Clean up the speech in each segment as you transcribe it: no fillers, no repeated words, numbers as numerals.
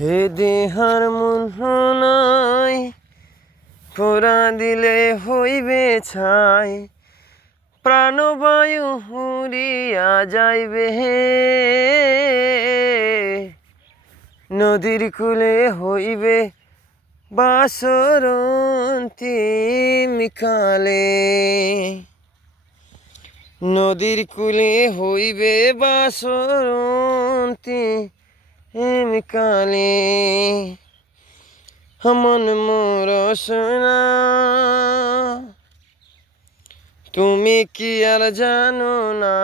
হে দেহার মননাই পোড়া দিলে হইবে ছাই, প্রাণবায়ু হুরিয়া যাইবে। নদীর কূলে হইবে বাসর অন্তিমকালে, নদীর কূলে হইবে বাসর অন্তিমকালে। মন মোর সোনা, তুমি কি আর জানো না,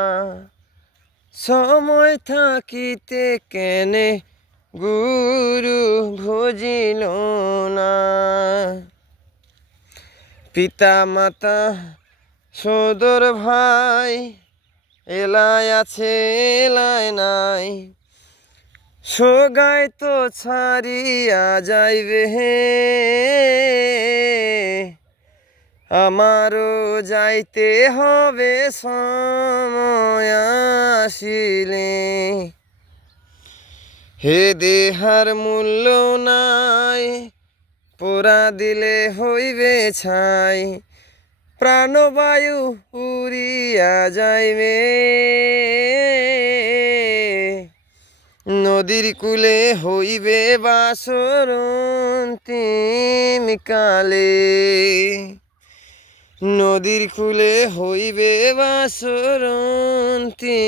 সময় থাকিতে কেনে গুরু ভজিল না। পিতা মাতা সদর ভাই এলায় আছে এলায় নাই, সোগায় তো ছাড়িয়া যাইবে। আমারও যাইতে হবে সময় আসিলে। হে দেহার মূল্য নাই, পোড়া দিলে হইবে ছাই, প্রাণবায়ু উড়িয়া যাইবে। নদীর কূলে হইবে বাসর অন্তিমকালে, নদীর কূলে হইবে বাসর অন্তিমকালে।